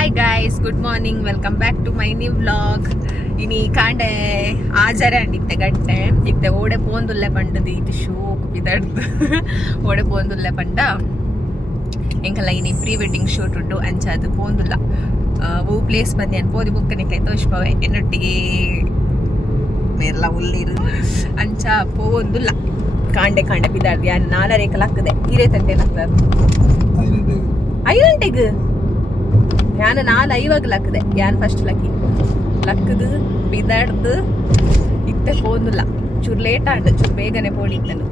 Hi guys, good morning, welcome back to my new vlog. ಇನಿ ಕಾಂಡೆ ಆಜರೆ ಅಂಡಿತ್ತೆ ಗಟ್ಟೆ ಇತ್ತೆ ಓಡೆ ಪೋಂದುಲ್ಲೆ ಪಂಡದು ಇದು ಶೋಕ್ ಬಿದಡ್ದು ಓಡೆ ಪೋಂದುಲ್ಲೆ ಪಂಡ ಎಂಕಲ್ಲ ಇನಿ ಪ್ರೀ ವೆಡ್ಡಿಂಗ್ ಶೂಟ್ ಉಂಟು ಅಂಚಾದು ಪೋಂದುಲ್ಲ ಓ ಪ್ಲೇಸ್ ಬಂದೆ ಅನ್ಪೋದಿ ಬುಕ್ಕನಿಕ್ಲೆ ತೋಷ್ಪವೆ ಎನ್ನೊಟ್ಟಿಗೆ ಮೇರ್ಲ ಉಲ್ಲಿರು ಅಂಚ ಪೋಂದುಲ್ಲ ಕಾಂಡೆ ಕಾಂಡೆ ಬಿದಾಡ್ದು ಯಾರು 4:30 ಹಾಕದೆ ಹಿರೇ ತಟ್ಟೆನಾಗ್ತದೆ 5 ಗಂಟೆಗೆ ನಾನು 4:05 ಹಾಕಿದೆ ಯಾನ್ ಫಸ್ಟ್ ಲಕ್ಕದು ಬಿದಾಡ್ದು ಇತ್ತೆ ಪೋಂದುಲ್ಲ ಚೂರು ಲೇಟ್ ಆಂಡು ಚೂರು ಬೇಗನೆ ಪೋಳಿತ್ತನು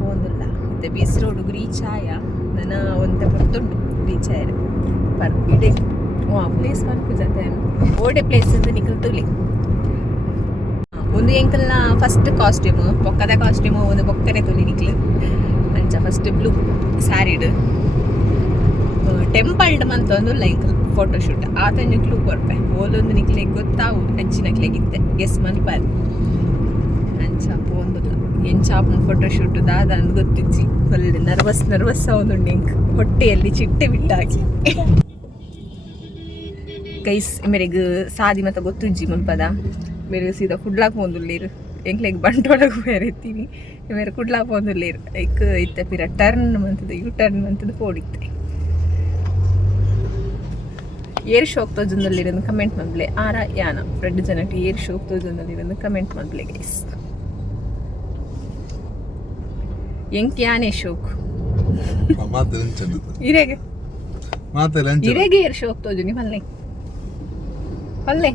ಪೋಂದುಲ್ಲ ಇತ್ತೆ ಬೀಸ್ ರೋಡ್ ರೀಚ್ ಆಯ ನನ್ನ ಒಂತೆ ಪುರ್ತುಂಡು ರೀಚ್ ಆಯ್ರೆ ಪರ್ ಇಡೆ ಪ್ಲೇಸ್ ಪರ್ಪು ಜತೆ ಓಡೆ ಪ್ಲೇಸ್ ಅಂತ ನಿಖಲ್ ತುಲಿ ಒಂದು ಎಂಕಲ್ನ ಫಸ್ಟ್ ಕಾಸ್ಟ್ಯೂಮು ಬೊಕ್ಕದ ಕಾಸ್ಟ್ಯೂಮು ಒಂದು ಬೊಕ್ಕನೆ ತುಲಿ ನಿಕ್ಲು ಅಂಚ ಫಸ್ಟ್ ಬ್ಲೂ ಸ್ಯಾರಿಡ್ ಟೆಂಪಲ್ಡ್ ಮಂತ್ ಒಂದು ಲೈಕ್ ಫೋಟೋಶೂಟ್ ಆತ ನಿಕ್ಲು ಕೊಡ್ಪೆ ಓದೊಂದು ನಿಕ್ಲೆ ಗೊತ್ತಾವು ಅಂಚಿನಕ್ಲೆಗಿತ್ತೆ ಗೆಸ್ ಮನ್ಪಾರ್ ಅಂಚ ಪೋಂದುಲ್ಲ ಎಂಚಾಪನ ಫೋಟೋಶೂಟ್ ದಾದ ಅಂದ್ ಗೊತ್ತಿಜ್ಜಿ ಫುಲ್ ನರ್ವಸ್ ಅವನುಂಡು ಎಂಕ್ ಹೊಟ್ಟೆಯಲ್ಲಿ ಚಿಟ್ಟೆ ಬಿಟ್ಟಾಕಿ ಗೈಸ್ ಮೇರೆಗ್ ಸಾದಿ ಮತ್ತೆ ಗೊತ್ತಿಜ್ಜಿ ಮುಲ್ಪದ ಮೇರೆ ಸೀದಾ ಕುಡ್ಲಾಕ್ ಪೋಂದುಲ್ಲೇರು ಎಂಕ್ಲೆಗ್ ಬಂಟೊಳಗು ಬೇರೆತ್ತೀನಿ ಮೇರೆ ಕುಡ್ಲಾಕ್ ಪೋಂದುಲ್ಲೇರು ಐಕ್ ಇತ್ತೆ ಪಿರ ಟರ್ನ್ ಮಂತದ ಯು ಟರ್ನ್ ಮಂತದ ಪೋಡಿತ್ತೆ ಏರ್ ಶೋಕ್ ತೋಜೊಂದಲ್ಲಿರೋದು ಕಮೆಂಟ್ ಮಾಡ್ಲೆ ಆರ ಯಾನ 2 ಜನಕ್ಕೆ ಏರ್ ಶೋಕ್ ತೋಜೊಂದಲ್ಲಿರೋದು ಕಮೆಂಟ್ ಮಾಡ್ಲೆ ಗೈಸ್ ಎಂಕ್ ಯಾನೆ ಶೋಕ್ ಇರೆಗೆ ಏರ್ ಶೋಕ್ ತೋಜುನಿ ಪಲ್ಲೆ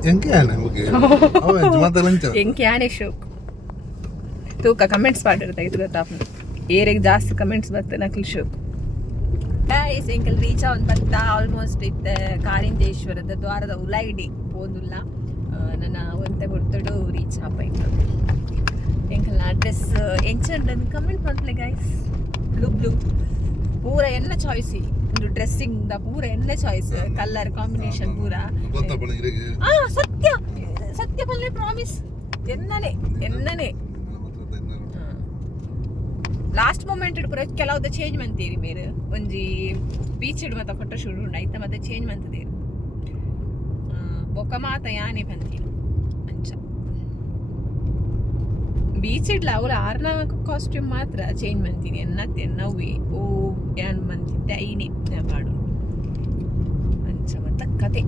ಎಂಕ್ ಯಾನೆ ಶೋಕ್ ತೂಕ ಕಮೆಂಟ್ಸ್ ಮಾಡಿರ್ತಾ ಇದು ಗೊತ್ತಾಪ ಏರೆಗೆ ಜಾಸ್ತಿ ಕಮೆಂಟ್ಸ್ ಬರ್ತದೆ ನಕಲಿ ಶೋಕ್ ಗೈಸ್ ಎಂಕಲ್ ರೀಚ್ ಆನ್ ಬಂತ ಆಲ್ಮೋಸ್ಟ್ ಇತ್ತೆ ಕಾರಿಂಜೇಶ್ವರದ ದ್ವಾರದ ಉಲೈಡಿ ಪೋದುಲ್ಲ ನನ್ನ ಒಂತೆ ಕೊಡ್ತಡು ರೀಚ್ ಆಪಾಯ್ತು ಎಂಕಲ್ನ ಅಡ್ರೆಸ್ ಎಂಚಂಡ್ ಕಮೆಂಟ್ ಮಾಡ್ಲೆ ಗೈಸ್ ಬ್ಲೂ ಪೂರ ಎನ್ನ ಚಾಯ್ಸಿ ಒಂದು ಡ್ರೆಸ್ಸಿಂಗ್ ದ ಪೂರ ಎನ್ನ ಚಾಯ್ಸ್ ಕಲರ್ ಕಾಂಬಿನೇಷನ್ ಪೂರ ಸತ್ಯ ಪಲ್ಲೆ ಪ್ರಾಮಿಸ್ ಎನ್ನನೆ ಲಾಸ್ಟ್ ಮೂಮೆಂಟ್ ಪೂರ ಕೆಲವ್ದು ಚೇಂಜ್ ಮಂತೀರಿ ಮೇರೆ ಒಂಜಿ ಬೀಚ್ ಇಡು ಮತ್ತೆ ಫೋಟೋ ಶೂಟ್ ಉಂಡು ಐತ ಮತ್ತೆ ಚೇಂಜ್ ಮಂತದೇರು ಬೊಕ್ಕ ಮಾತ ಯಾನೆ ಬಂತೀರಿ ಅಂಚ ಬೀಚ್ ಇಡ್ಲ ಅವ್ರು 6 ಕಾಸ್ಟ್ಯೂಮ್ ಮಾತ್ರ ಚೇಂಜ್ ಮಂತೀನಿ ಎನ್ನತ್ತೆ ನವ್ವೆ ಓ ಯಾನ್ ಮಂತಿದ್ದೆ ಐನೇ ಪಾಡು ಅಂಚ ಮತ್ತ ಕತೆ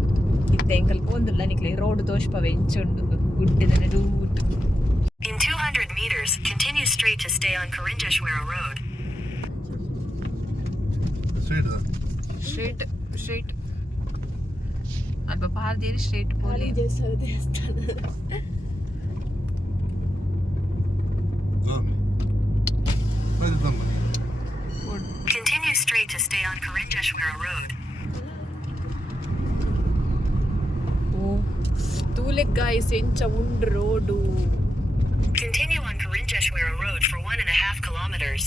ಇತ್ತೆ ಎಂಕಲ್ ಪೋಂದುಲ್ಲ ನಿಕ್ಲೆ road ತೋಷ್ಪವೆ ಎಂಚುಂಡು ಗುಡ್ಡೆದ root. In 200 meters, continue straight to stay on Karinjeshwara Road. Straight. अब बाहर देर straight बोले. Continue straight to stay on Karinjeshwara Road. Oh, tule guys, encha und roadu. Continue on Karinjeshwara Road for 1.5 kilometers.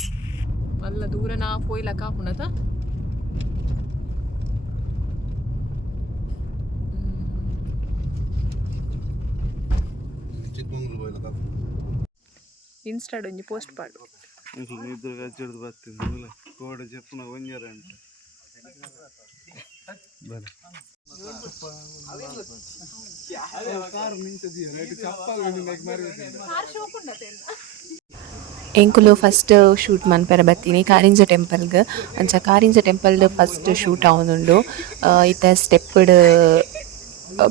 Alla dura na poilaka hunata. Insta donji post padu. నిద్రగా చెడు బతుంది కోడ చెప్పున వంజారంట ಎಂಕುಲು first shoot ಮನ್ಪೆರ ಬತ್ತೀನಿ Karinja ಟೆಂಪಲ್ಗೆ ಅಂಚ Karinja ಟೆಂಪಲ್ಡ್ first shoot ಆವೊಂದುಂಡು ಇತ್ತೆ stepped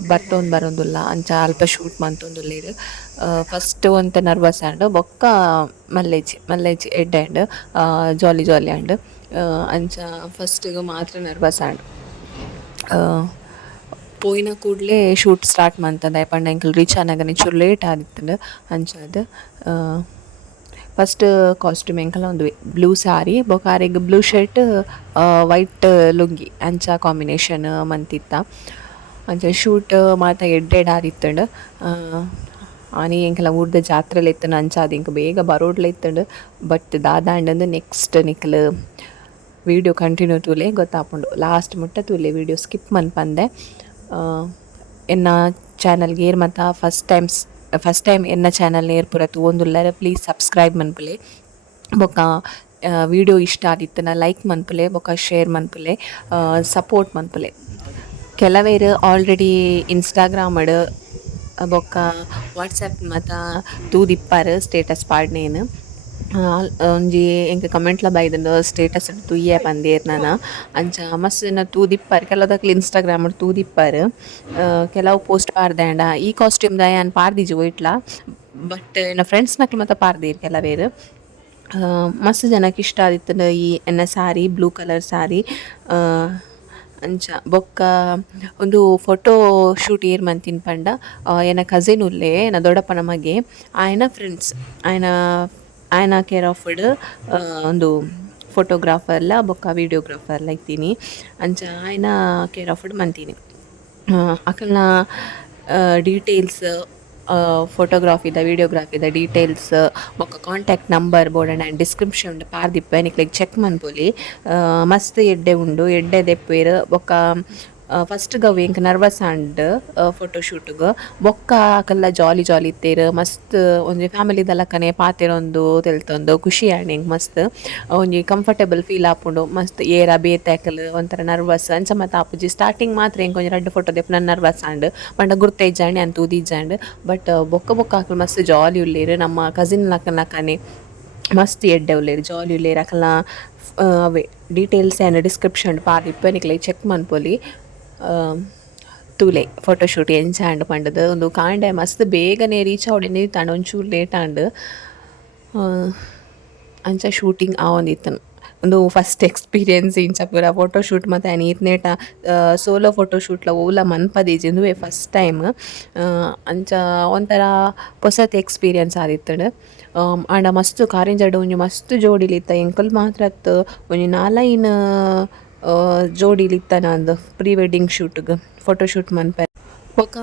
ಬರ್ತೊಂದು ಬರೋದಿಲ್ಲ ಅಂಚ ಅಲ್ಪ ಶೂಟ್ ಮಂತೊಂದುಲ್ಲೇರು ಫಸ್ಟ್ ಒಂತೆ ನರ್ವಸ್ ಆ್ಯಂಡ್ ಬೊಕ್ಕ ಮಲ್ಲೇಜಿ ಎಡ್ಡೆ ಆ್ಯಂಡ್ ಜಾಲಿ ಆ್ಯಂಡ್ ಅಂಚ ಫಸ್ಟಿಗೆ ಮಾತ್ರ ನರ್ವಸ್ ಆ್ಯಂಡ್ ಪೋಯಿನ ಕೂಡಲೇ ಶೂಟ್ ಸ್ಟಾರ್ಟ್ ಮಂತದ ಪಂಡ ಎಂಕಲ್ ರೀಚ್ ಆನಾಗನೆ ಚೂರು ಲೇಟ್ ಆದಿತ್ತಂಡು ಅಂಚದು ಫಸ್ಟ್ ಕಾಸ್ಟ್ಯೂಮ್ ಎಂಕಲ ಒಂದು ಬ್ಲೂ ಸ್ಯಾರಿ ಬೊಕಾರಿಗೆ ಬ್ಲೂ ಶರ್ಟ್ ವೈಟ್ ಲುಂಗಿ ಅಂಚ ಕಾಂಬಿನೇಷನ್ ಮಂತಿತ್ತ ಅಂಚ ಶೂಟ್ ಮಾತ ಎಡ್ಡೆಡ್ ಆದಿತ್ತಂಡು ಆನಿ ಎಂಕಲ ಊರ್ದ ಜಾತ್ರೆಲಿ ಇತ್ತಂಡು ಅಂಚಾದ ಇಂಕ ಬೇಗ ಬರೋಡ್ಲ ಇತ್ತಂಡು ಬಟ್ ದಾದಾಂಡಂದು ನೆಕ್ಸ್ಟ್ ನಿಕ್ಲು ವೀಡಿಯೋ ಕಂಟಿನ್ಯೂ ತೂಲೆ ಗೊತ್ತಾಪುಂಡು ಲಾಸ್ಟ್ ಮುಟ್ಟ ತೂಲೆ ವೀಡಿಯೋ ಸ್ಕಿಪ್ ಮನ್ಪಂದೆ ಎನ್ನ ಚಾನಲ್ಗೆ ಏರ್ ಮತ್ತ ಫಸ್ಟ್ ಟೈಮ್ ಎನ್ನ ಚಾನಲ್ ನೇರ್ ಪೂರ ತೂವೊಂದುಲ್ಲೆರ್ ಪ್ಲೀಸ್ ಸಬ್ಸ್ಕ್ರೈಬ್ ಮನ್ಪುಲೆ ಬೊಕ್ಕ ವಿಡಿಯೋ ಇಷ್ಟ ಆದಿತ್ತನ ಲೈಕ್ ಮನ್ಪುಲೆ ಬೊಕ ಶೇರ್ ಮನ್ಪುಲೆ ಸಪೋರ್ಟ್ ಮನ್ಪುಲೆ. ಕೆಲವೇರು ಆಲ್ರೆಡಿ ಇನ್ಸ್ಟಾಗ್ರಾಮಡ್ ಬೊಕ್ಕ ವಾಟ್ಸಪ್ ಮಾತ ತೂದಿಪ್ಪಾರು ಸ್ಟೇಟಸ್ ಪಾಡ್ನೇನು. ಒಂಜಿ ಎಂಕ್ ಕಮೆಂಟ್ಲ ಬೈದ್ಂಡ್ ಸ್ಟೇಟಸ್ ತೂಯೆ ಪಂದೆರ್ ನನ ಅಂಚ ಮಸ್ತ್ ಜನ ತೂದಿಪ್ಪಾರು ಕೆಲವುದಕ್ಲೆ ಇನ್ಸ್ಟಾಗ್ರಾಮ್ ತೂದಿಪ್ಪಾರು. ಕೆಲವು ಪೋಸ್ಟ್ ಪಾಡ್ದಾಂಡ ಈ ಕಾಸ್ಟ್ಯೂಮ್ ದಯಾನ್ ಪಾರ್ದಿಜಿ ಒಯ್ಟ್ಲ ಬಟ್ ಎನ್ನ ಫ್ರೆಂಡ್ಸ್ ನಕ್ಲ್ ಮಾತ ಪಾರ್ದೆರ್ ಕೆಲವೇರು. ಮಸ್ತ್ ಜನಕ್ಕೆ ಇಷ್ಟ ಆದಿತ್ತಂಡ ಈ ಎನ್ನ ಸ್ಯಾರಿ ಬ್ಲೂ ಕಲರ್ ಸ್ಯಾರಿ. ಅಂಚ ಬೊಕ್ಕ ಒಂದು ಫೋಟೋ ಶೂಟ್ ಏರ್ ಮಂತಿನ ಪಂಡ ಎನ್ನ ಕಸಿನ್ ಉಲ್ಲೆ ಎನ್ನ ದೊಡ್ಡಪ್ಪನ ಮಗೆ ಆಯನ ಫ್ರೆಂಡ್ಸ್ ಆಯನ ಕೇರ್ ಆಫ್ಡ್ ಒಂದು ಫೋಟೋಗ್ರಾಫರ್ಲ ಬೊಕ್ಕ ವಿಡಿಯೋಗ್ರಾಫರ್ಲ ಇತ್ತೀನಿ ಅಂಚ ಆಯನ ಕೇರ್ ಆಫ್ಡ್ ಮಂತೀನಿ. ಅಕಲ್ನ ಡೀಟೇಲ್ಸ್ ಫೋಟೋಗ್ರಾಫಿದ ವಿಡಿಯೋಗ್ರಾಫಿದ ಡೀಟೇಲ್ಸ್ ಬೊಕ್ಕ contact number board and description ಪಾರ್ದಿಪ್ಪೆ ನಿಕ್ಲೆಗ್ ಚೆಕ್ ಮನ್ಪೊಲಿ. ಮಸ್ತ್ ಎಡ್ಡೆ ಉಂಡು ಎಡ್ಡೆ ದೆಪ್ಪೇರು ಬೊಕ್ಕ ಫಸ್ಟ್ಗೆ ಅವು ಎಂಕ್ ನರ್ವಸ್ ಆಂಡ್ ಫೋಟೋಶೂಟ್ಗೆ ಬೊಕ್ಕ ಅಕಲ್ಲ ಜಾಲಿ ಜಾಲಿ ಇತ್ತೇರು ಮಸ್ತ್ ಒಂಜಿ ಫ್ಯಾಮಿಲಿದಲಕನೆ ಪಾತೆರೊಂದು ತೆಲ್ತೊಂದು ಖುಷಿ ಆಂಡ್ ಎಂಕ್ ಮಸ್ತ್ ಒಂಜಿ ಕಂಫರ್ಟೇಬಲ್ ಫೀಲ್ ಆಪುಂಡು ಮಸ್ತ್ ಏರ ಬೇತೆಕಲ್ ಒಂಥರ ನರ್ವಸ್ ಅಂಚ ಮಾತ ಆಪುಜಿ. ಸ್ಟಾರ್ಟಿಂಗ್ ಮಾತ್ರ ಎಂಕ್ ಒಂಜಿ ರಡ್ಡ್ ಫೋಟೋ ದೆಪ್ಪುನ ನರ್ವಸ್ ಆಂಡ್ ಪಂಡ ಗುರ್ತ ಇಜ್ಜಾಂಡ್ ಅಂದ್ ತೂದಿಜ್ಜಾಂಡ್ ಬಟ್ ಬೊಕ್ಕ ಬೊಕ್ಕ ಅಕಲ್ ಮಸ್ತ್ ಜಾಲಿ ಉಲ್ಲೇರು ನಮ್ಮ ಕಸಿನ್ ಲಕನೆ ಮಸ್ತ್ ಎಡ್ಡೆ ಉಲ್ಲೇರು ಜಾಲಿ ಉಲ್ಲೇರು ಅಕಲ್ನ ಅವೇ ಡೀಟೇಲ್ಸ್ ಆ್ಯಂಡ್ ಡಿಸ್ಕ್ರಿಪ್ಷನ್ ಪಾರ್ದಿಪ್ಪೆ ನಿಕ್ಲೆಗ್ ಚೆಕ್ ಮನ್ಪೊಲಿ. ತೂಲೆ ಫೋಟೋಶೂಟ್ ಎಂಚಾಂಡ್ ಪಂಡದು ಒಂದು ಕಾಂಡೆ ಮಸ್ತ್ ಬೇಗನೆ ರೀಚ್ ಆವೊಡಿಂದ ಇತ್ತಾಂಡ್ ಒಂಚೂರು ಲೇಟ್ ಆಂಡ್ ಅಂಚ ಶೂಟಿಂಗ್ ಆವೊಂದಿತ್ತನು. ಒಂದು ಫಸ್ಟ್ ಎಕ್ಸ್ಪೀರಿಯನ್ಸ್ ಇಂಚ ಪೂರ ಫೋಟೋಶೂಟ್ ಮತ್ತು ನೀತ್ನೇಟ ಸೋಲೋ ಫೋಟೋಶೂಟ್ಲ ಓಲ ಮನ್ಪದೀಜಿ ಇಂದುವೆ ಫಸ್ಟ್ ಟೈಮ್. ಅಂಚ ಒಂಥರ ಪೊಸತ್ ಎಕ್ಸ್ಪೀರಿಯನ್ಸ್ ಆದಿತ್ತುಂಡು. ಆಂಡ ಮಸ್ತ್ ಕಾರಿಂಜಡ್ ಒಂಜಿ ಮಸ್ತ್ ಜೋಡಿಲಿತ್ತ ಎಂಕುಲು ಮಾತ್ರ ಅತ್ ಒಂಜಿ 4 ಜೋಡಿಲಿತ್ತ ನಂದು ಪ್ರೀ ವೆಡ್ಡಿಂಗ್ ಶೂಟ್ಗ್ ಫೋಟೋಶೂಟ್ ಮನ್ಪೆ. ಬೊಕ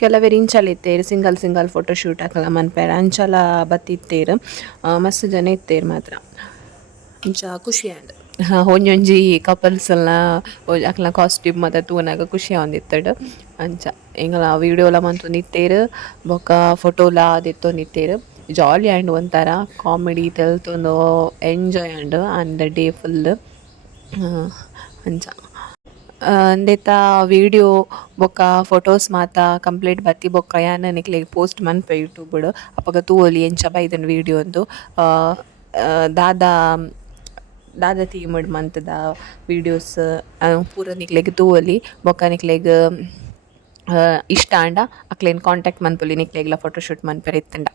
ಕೆಲವೆರು ಇಂಚಲ ಇತ್ತೇರು ಸಿಂಗಲ್ ಸಿಂಗಲ್ ಫೋಟೋಶೂಟ್ ಅಕಲ ಮನ್ಪೆರ ಅಂಚಲ ಬತ್ತಿತ್ತೇರು. ಮಸ್ತ್ ಜನ ಇತ್ತೇರು ಮಾತ್ರ ಇಂಚ ಖುಷಿ ಆಂಡ್ ಒಂಜೊಂಜಿ ಕಪಲ್ಸ್ಲ ಅಕ್ಲ ಕಾಸ್ಟ್ಯೂಮ್ ಮಾತ ತೂನಾಗ ಖುಷಿ ಆವೊಂದಿತ್ತುಂಡು. ಅಂಚ ಎಂಗಲ ವಿಡಿಯೋಲ ಮಂತೊಂದಿತ್ತೇರು ಬೊಕ ಫೋಟೋಲ ದೆತ್ತೊಂದಿತ್ತೇರು ಜಾಲಿ ಆ್ಯಂಡ್ ಒಂಥರ ಕಾಮಿಡಿ ತೆಲ್ತೊಂದು enjoy and the day full ಅಂಚ ಅಂದೆತ ವಿಡಿಯೋ ಬೊಕ್ಕ ಫೋಟೋಸ್ ಮಾತ ಕಂಪ್ಲೀಟ್ ಬತ್ತಿ ಬೊಕ್ಕ ಯಾನ್ ನಿಕ್ಲೆಗ್ ಪೋಸ್ಟ್ ಮನ್ಪೆ ಯೂಟ್ಯೂಬ್ಡ್ ಅಪಗ ತೂವೊಲಿ ಎಂಚ ಬೈದಿನ ವಿಡಿಯೋ ಅಂದು ದಾದ ಥೀಮ್ಡ್ ಮಂತುದ ವಿಡಿಯೋಸ್ ಪೂರ ನಿಕ್ಲೆಗ್ ತೂವೊಲಿ ಬೊಕ್ಕ ನಿಕ್ಲೆಗ್ ಇಷ್ಟ ಆಂಡ ಅಕ್ಲೆನ್ ಕಾಂಟ್ಯಾಕ್ಟ್ ಮನ್ಪೊಲಿ ನಿಕ್ಲೆಗ್ಲ ಫೋಟೋಶೂಟ್ ಮನ್ಪೆರೆ ಇತ್ತಂಡ.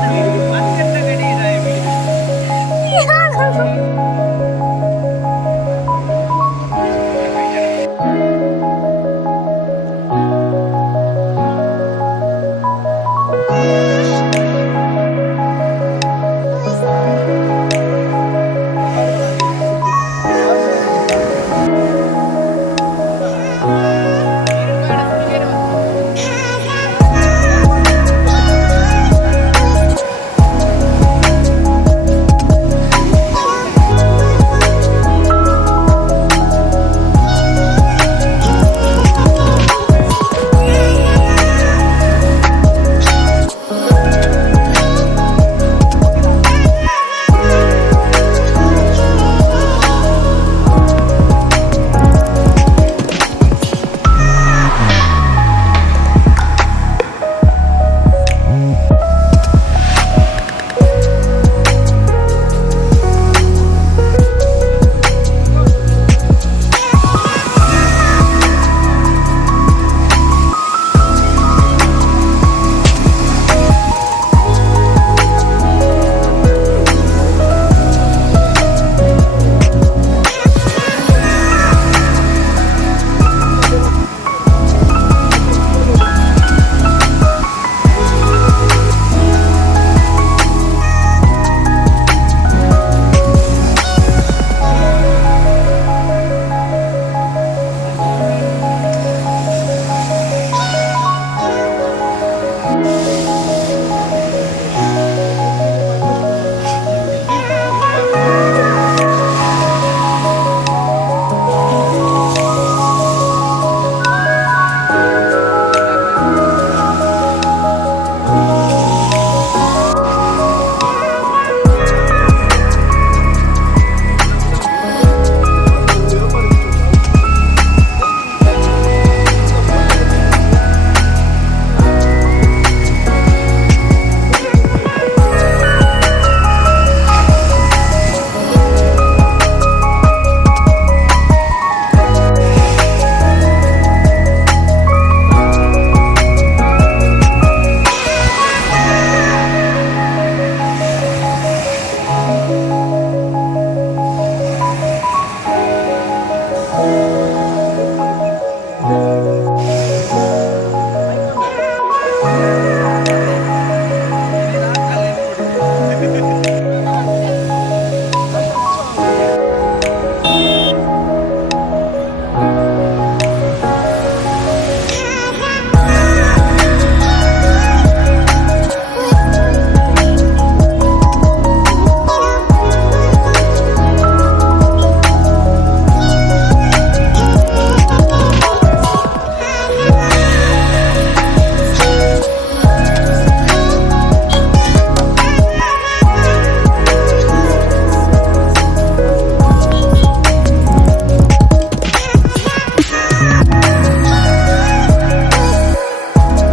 Masih ada gak nih, Rai?